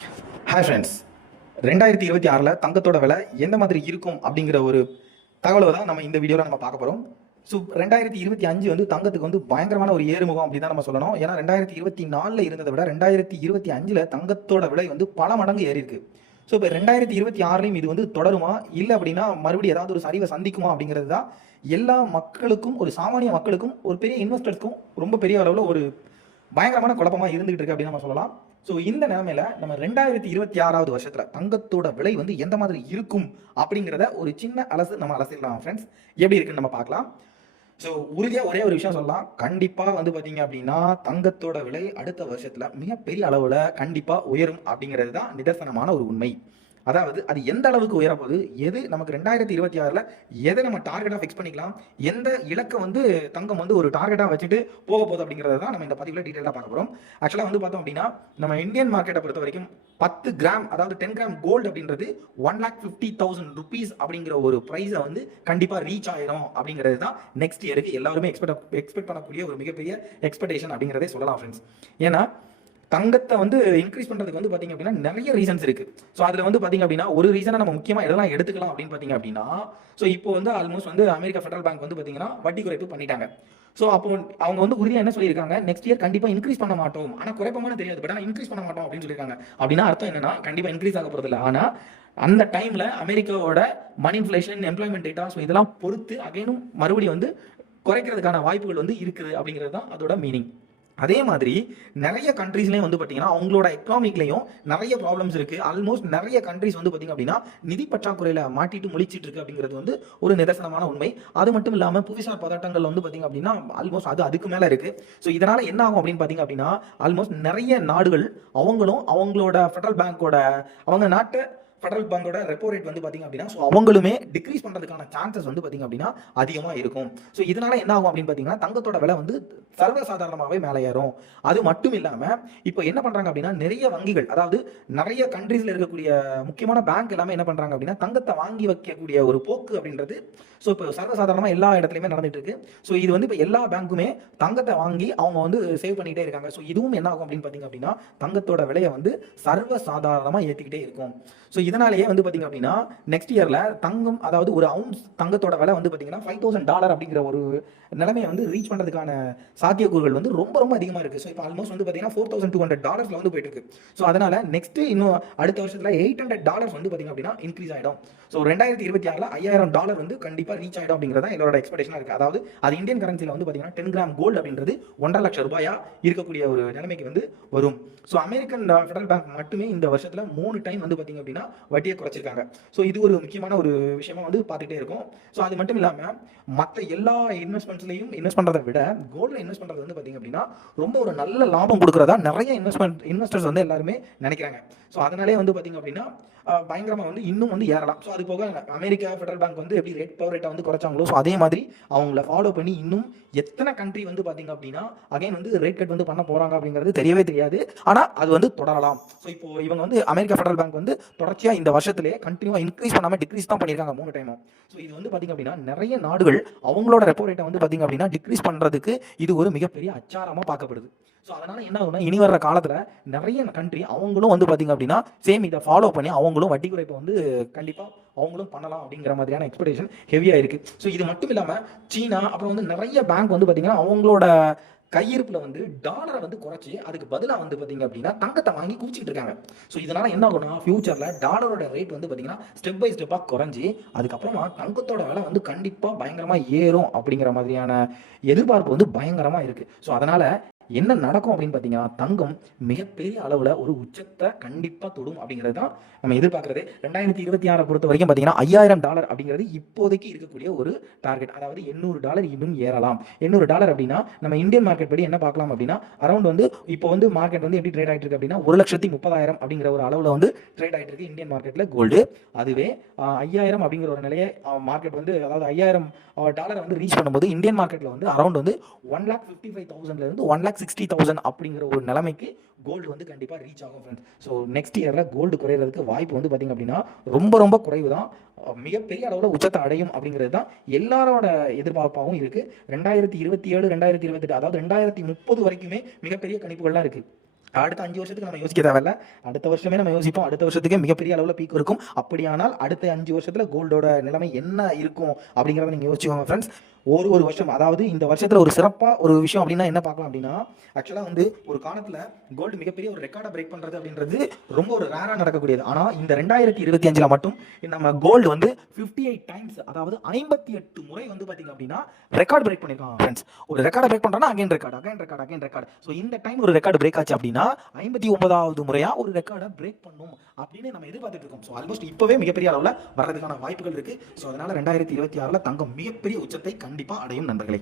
Hi friends, 2026 தங்கத்தோட விலை எந்த மாதிரி இருக்கும் அப்படிங்கிற ஒரு தகவலை தான் நம்ம இந்த வீடியோவில் நம்ம பார்க்க போகிறோம். ஸோ 2025 வந்து தங்கத்துக்கு வந்து பயங்கரமான ஒரு ஏறுமுகம் அப்படி தான் நம்ம சொல்லணும். ஏன்னா 2024 இருந்ததை விட 2025 தங்கத்தோட விலை வந்து பல மடங்கு ஏறி இருக்கு. ஸோ இப்போ 2026 இது வந்து தொடருமா, இல்லை அப்படின்னா மறுபடியும் ஏதாவது ஒரு சரிவை சந்திக்குமா அப்படிங்கிறது தான் எல்லா மக்களுக்கும், ஒரு சாமானிய மக்களுக்கும், ஒரு பெரிய இன்வெஸ்டர்ஸ்க்கும் ரொம்ப பெரிய அளவில் ஒரு பயங்கரமான குழப்பமாக இருந்துகிட்டு இருக்கு அப்படின்னு நம்ம சொல்லலாம். ஸோ இந்த நிலைமையில நம்ம 2026 வருஷத்துல தங்கத்தோட விலை வந்து எந்த மாதிரி இருக்கும் அப்படிங்கிறத ஒரு சின்ன நம்ம அலசிடலாம் ஃப்ரெண்ட்ஸ். எப்படி இருக்குன்னு நம்ம பார்க்கலாம். ஸோ உறுதியாக ஒரே ஒரு விஷயம் சொல்லலாம், கண்டிப்பாக வந்து பார்த்தீங்க அப்படின்னா தங்கத்தோட விலை அடுத்த வருஷத்துல மிகப்பெரிய அளவில் கண்டிப்பாக உயரும் அப்படிங்கிறது தான் நிதர்சனமான ஒரு உண்மை. அதாவது அது எந்த அளவுக்கு உயரப்போகுது, எது நமக்கு 2026 எதை நம்ம டார்கெட்டாக ஃபிக்ஸ் பண்ணிக்கலாம், எந்த இலக்கை வந்து தங்கம் வந்து ஒரு டார்கெட்டாக வச்சுட்டு போக போகுது அப்படிங்கிறத தான் நம்ம இந்த பதிவில் டீட்டெயிலாக பார்க்க போகிறோம். ஆக்சுவலாக வந்து பார்த்தோம் அப்படின்னா நம்ம இந்தியன் மார்க்கெட்டை பொறுத்த வரைக்கும் 10 கிராம், அதாவது 10 கிராம் கோல்டு அப்படின்றது 1,50,000 rupees அப்படிங்கிற ஒரு ப்ரைஸை வந்து கண்டிப்பாக ரீச் ஆயிடும் அப்படிங்கிறது தான் நெக்ஸ்ட் இயருக்கு எல்லாருமே எக்ஸ்பெக்ட் பண்ணக்கூடிய ஒரு மிகப்பெரிய எக்ஸ்பெக்டேஷன் அப்படிங்கிறதே சொல்லலாம் ஃப்ரெண்ட்ஸ். ஏன்னா தங்கத்தை வந்து இன்க்ரீஸ் பண்ணுறதுக்கு வந்து பார்த்தீங்க அப்படின்னா நிறைய ரீசன்ஸ் இருக்குது. ஸோ அதில் வந்து பார்த்தீங்க அப்படின்னா ஒரு ரீசனை நம்ம முக்கியமாக எதெல்லாம் எடுத்துக்கலாம் அப்படின்னு பார்த்தீங்க அப்படின்னா, ஸோ இப்போ வந்து ஆல்மோஸ்ட் வந்து அமெரிக்கா ஃபெடரல் பேங்க் வந்து பார்த்தீங்கன்னா வட்டி குறைப்பு பண்ணிட்டாங்க. ஸோ அப்போ அவங்க வந்து உறுதியாக என்ன சொல்லியிருக்காங்க, நெக்ஸ்ட் இயர் கண்டிப்பாக இன்க்ரீஸ் பண்ண மாட்டோம், ஆனால் குறைப்பமான தெரியாது, பட் ஆனால் இன்க்ரீஸ் பண்ண மாட்டோம் அப்படின்னு சொல்லியிருக்காங்க. அப்படின்னா அர்த்தம் என்னன்னா கண்டிப்பாக இன்க்ரீஸ் ஆக போகிறது இல்லை. ஆனால் அந்த டைமில் அமெரிக்காவோட மணி இன்ஃப்ளேஷன், எம்ப்ளாய்மெண்ட் டேட்டா, ஸோ இதெல்லாம் பொறுத்து அகைனும் மறுபடியும் வந்து குறைக்கிறதுக்கான வாய்ப்புகள் வந்து இருக்குது அப்படிங்கிறது தான் அதோட மீனிங். அதே மாதிரி நிறைய கண்ட்ரீஸ்லேயும் வந்து பார்த்தீங்கன்னா அவங்களோட எக்கனாமிக்லையும் நிறைய ப்ராப்ளம்ஸ் இருக்குது. ஆல்மோஸ்ட் நிறைய கண்ட்ரீஸ் வந்து பார்த்தீங்க அப்படின்னா நிதி பற்றாக்குறையில் மாட்டிட்டு முழிச்சிட்டு இருக்கு அப்படிங்கிறது வந்து ஒரு நிதர்சனமான உண்மை. அது மட்டும் இல்லாமல் புவிசார் பதட்டங்கள் வந்து பார்த்தீங்க அப்படின்னா ஆல்மோஸ்ட் அதுக்கு மேலே இருக்குது. ஸோ இதனால் என்ன ஆகும் அப்படின்னு பார்த்தீங்க அப்படின்னா ஆல்மோஸ்ட் நிறைய நாடுகள் அவங்களும் அவங்களோட ஃபெடரல் பேங்கோட, அவங்க நாட்டை ஃபெடரல் பேங்கோட ரெப்போ ரேட் வந்து பார்த்தீங்க அப்படின்னா ஸோ அவங்களுமே டிக்ரீஸ் பண்ணுறதுக்கான சான்சஸ் வந்து பார்த்தீங்க அப்படின்னா அதிகமாக இருக்கும். ஸோ இதனால என்ன ஆகும் அப்படின்னு பார்த்தீங்கன்னா தங்கத்தோட விலை வந்து சர்வசாதாரணமாகவே மேலே ஏறும். அது மட்டும் இல்லாமல் இப்போ என்ன பண்ணுறாங்க அப்படின்னா நிறைய வங்கிகள், அதாவது நிறைய கண்ட்ரீஸில் இருக்கக்கூடிய முக்கியமான பேங்க் எல்லாமே என்ன பண்ணுறாங்க அப்படின்னா தங்கத்தை வாங்கி வைக்கக்கூடிய ஒரு போக்கு அப்படின்றது ஸோ இப்போ சர்வசாதாரணமாக எல்லா இடத்துலையுமே நடந்துட்டு இருக்கு. ஸோ இது வந்து இப்போ எல்லா பேங்க்குமே தங்கத்தை வாங்கி அவங்க வந்து சேவ் பண்ணிக்கிட்டே இருக்காங்க. ஸோ இதுவும் என்ன ஆகும் அப்படின்னு பார்த்தீங்க அப்படின்னா தங்கத்தோட விலையை வந்து சர்வசாதாரணமாக ஏற்றிக்கிட்டே இருக்கும். ஸோ இதனாலேயே வந்து பார்த்தீங்க அப்படின்னா நெக்ஸ்ட் இயரில் தங்கம், அதாவது ஒரு அவுன்ஸ் தங்கத்தோட விலை வந்து பார்த்தீங்கன்னா $5,000 அப்படிங்கிற ஒரு நிலைமையை வந்து ரீச் பண்ணுறதுக்கான சாத்தியக்கூறுகள் வந்து ரொம்ப ரொம்ப அதிகமாக இருக்குது. ஸோ இப்போ ஆல்மோஸ்ட் வந்து பார்த்தீங்கன்னா $4,200 வந்து போயிட்டு இருக்கு. ஸோ அதனால் நெக்ஸ்ட் இன்னும் அடுத்த வருஷத்தில் $800 வந்து பார்த்தீங்க அப்படின்னா இன்க்ரீஸ் ஆகிடும். ஸோ 2026 $5,000 வந்து கண்டிப்பாக ரீச் ஆகிடும் அப்படிங்கிறத என்னோட எக்ஸ்பெக்டேஷனாக இருக்குது. அதாவது அது இந்தியன் கரன்சியில் வந்து பார்த்தீங்கன்னா 10 கிராம் கோல்டு அப்படின்றது $1,50,000 இருக்கக்கூடிய ஒரு நிலைமைக்கு வந்து வரும். ஸோ அமெரிக்கன் ஃபெடரல் பேங்க் மட்டுமே இந்த வருஷத்தில் 3 டைம் வந்து பார்த்தீங்க அப்படின்னா வட்டியை குறைச்சிருக்காங்க. ஸோ இது ஒரு முக்கியமான ஒரு விஷயமா வந்து பார்த்துட்டே இருக்கும். ஸோ அது மட்டும் இல்லாமல் மற்ற எல்லா இன்வெஸ்ட்மெண்ட்ஸ்லையும் இன்வெஸ்ட் பண்ணுறதை விட கோல்டில் இன்வெஸ்ட் பண்ணுறது வந்து பார்த்தீங்க அப்படின்னா ரொம்ப ஒரு நல்ல லாபம் கொடுக்குறதா நிறைய இன்வெஸ்டர்ஸ் வந்து எல்லாருமே நினைக்கிறாங்க. ஸோ அதனாலே வந்து பார்த்தீங்க அப்படின்னா பயங்கரமாக வந்து இன்னும் வந்து ஏறலாம். ஸோ அது போக அமெரிக்கா ஃபெடரல் பேங்க் வந்து எப்படி பவர் ரேட்டை வந்து குறைச்சாங்களோ ஸோ அதே மாதிரி அவங்கள ஃபாலோ பண்ணி இன்னும் எத்தனை கண்ட்ரி வந்து பார்த்தீங்க அப்படின்னா அகைன் வந்து ரேட் கட் வந்து பண்ண போகிறாங்க அப்படிங்கிறது தெரியவே தெரியாது. ஆனால் அது வந்து தொடரலாம். ஸோ இப்போ இவங்க வந்து அமெரிக்கா ஃபெடரல் பேங்க் வந்து தொடர்ச்சியாக இந்த வருஷத்திலே கண்டினியூவாக இன்க்ரீஸ் பண்ணாமல் டிக்ரீஸ் தான் பண்ணியிருக்காங்க 3 டைமும். ஸோ இது வந்து பார்த்தீங்க அப்படின்னா நிறைய நாடுகள் அவங்களோட ரெப்போ ரேட்டை வந்து பார்த்தீங்க அப்படின்னா டிக்ரீஸ் பண்ணுறதுக்கு இது ஒரு மிகப்பெரிய அச்சாரமாக பார்க்கப்படுது. ஸோ அதனால் என்ன ஆகுதுன்னா இனி வர்ற காலத்தில் நிறைய கண்ட்ரி அவங்களும் வந்து பார்த்தீங்க அப்படின்னா சேம் இதை ஃபாலோ பண்ணி அவங்களும் வட்டி குறைப்பை வந்து கண்டிப்பாக அவங்களும் பண்ணலாம் அப்படிங்கிற மாதிரியான எக்ஸ்பெக்டேஷன் ஹெவியாக இருக்குது. ஸோ இது மட்டும் இல்லாமல் சீனா அப்புறம் வந்து நிறைய பேங்க் வந்து பார்த்தீங்கன்னா அவங்களோட கையிருப்பில் வந்து டாலரை வந்து குறைச்சி அதுக்கு பதிலாக வந்து பார்த்தீங்க அப்படின்னா தங்கத்தை வாங்கி குவிச்சிட்டு இருக்காங்க. ஸோ இதனால் என்ன ஆகும்னா ஃபியூச்சரில் டாலரோட ரேட் வந்து பார்த்தீங்கன்னா ஸ்டெப் பை ஸ்டெப்பாக குறைஞ்சி அதுக்கப்புறமா தங்கத்தோட விலை வந்து கண்டிப்பாக பயங்கரமாக ஏறும் அப்படிங்கிற மாதிரியான எதிர்பார்ப்பு வந்து பயங்கரமாக இருக்குது. ஸோ அதனால் என்ன நடக்கும் அப்படின்னு பார்த்தீங்கன்னா தங்கம் மிகப்பெரிய அளவில் ஒரு உச்சத்தை கண்டிப்பாக தொடும் அப்படிங்கிறது தான் நம்ம எதிர்பார்க்குறது. 2026 பொறுத்த வரைக்கும் பார்த்தீங்கன்னா $5,000 அப்படிங்கிறது இப்போதைக்கு இருக்கக்கூடிய ஒரு டார்கெட். அதாவது $800 இன்னும் ஏறலாம். $800 அப்படின்னா நம்ம இந்தியன் மார்க்கெட் படி என்ன பார்க்கலாம் அப்படின்னா அரௌண்ட் வந்து இப்போ வந்து மார்க்கெட் வந்து எப்படி ட்ரேட் ஆகிட்டு இருக்கு அப்படின்னா 1,30,000 அப்படிங்கிற ஒரு அளவில் வந்து ட்ரேட் ஆகிட்டு இருக்கு இந்தியன் மார்க்கெட்டில் கோல்டு. அதுவே 5,000 அப்படிங்கிற ஒரு நிலையை மார்க்கெட் வந்து, அதாவது $5,000 வந்து ரீச் பண்ணும்போது இந்தியன் மார்க்கெட்டில் வந்து அரௌண்ட் வந்து 1,55,000 1,60,000 அப்படிங்கிற ஒரு நிலைமைக்கு கோல்டு வந்து கண்டிப்பாக ரீச் ஆகும் ஃப்ரெண்ட்ஸ். ஸோ நெக்ஸ்ட் இயரில் கோல்டு குறையிறதுக்கு வாய்ப்பு வந்து பார்த்திங்க அப்படின்னா ரொம்ப ரொம்ப குறைவு தான். மிகப்பெரிய அளவில் உச்சத்தை அடையும் அப்படிங்கிறது தான் எல்லாரோட எதிர்பார்ப்பாகவும் இருக்குது. 2027 2028 அதாவது 2030 வரைக்குமே மிகப்பெரிய கணிப்புகள்லாம் இருக்குது. அடுத்த 5 வருஷத்துக்கு நம்ம யோசிக்க தேவையில்ல. அடுத்த வருஷமே நம்ம யோசிப்போம். அடுத்த வருஷத்துக்கே மிகப்பெரிய அளவுல பீக் இருக்கும். அப்படியானால் அடுத்த 5 வருஷத்துல கோல்டோட நிலைமை என்ன இருக்கும் அப்படிங்கிறத நீங்க யோசிச்சுக்கோங்க ஃப்ரெண்ட்ஸ். ஒரு வருஷம், அதாவது இந்த வருஷத்துல ஒரு சிறப்பா ஒரு விஷயம் அப்படின்னா என்ன பார்க்கலாம் அப்படின்னா, ஆக்சுவலா வந்து ஒரு காலத்துல கோல்டு மிகப்பெரிய ஒரு ரெக்கார்டை பிரேக் பண்றது அப்படின்றது ரொம்ப ஒரு ரேரா நடக்கக்கூடியது. ஆனா இந்த 2025ல மட்டும் நம்ம கோல்டு வந்து 58 டைம்ஸ், அதாவது 58 முறை வந்து பாத்தீங்க அப்படின்னா ரெக்கார்ட் பிரேக் பண்ணிருக்காங்க ஃப்ரெண்ட்ஸ். ஒரு ரெக்கார்டை பிரேக் பண்றானா அகைன் ரெக்கார்ட். ஸோ இந்த டைம் ஒரு ரெக்கார்டு பிரேக் ஆச்சு அப்படின்னா 59வது முறையா ஒரு ரெக்கார்டை பிரேக் பண்ணும் அப்படின்னு நம்ம எதிர்பார்த்துட்டு இருக்கோம். ஸோ ஆல்மோஸ்ட் இப்பவே மிகப்பெரிய அளவுல வர்றதுக்கான வாய்ப்புகள் இருக்கு. ஸோ அதனால 2026ல தங்கம் மிகப்பெரிய உச்சத்தை கண்டிப்பா அடையும் நண்பர்களே.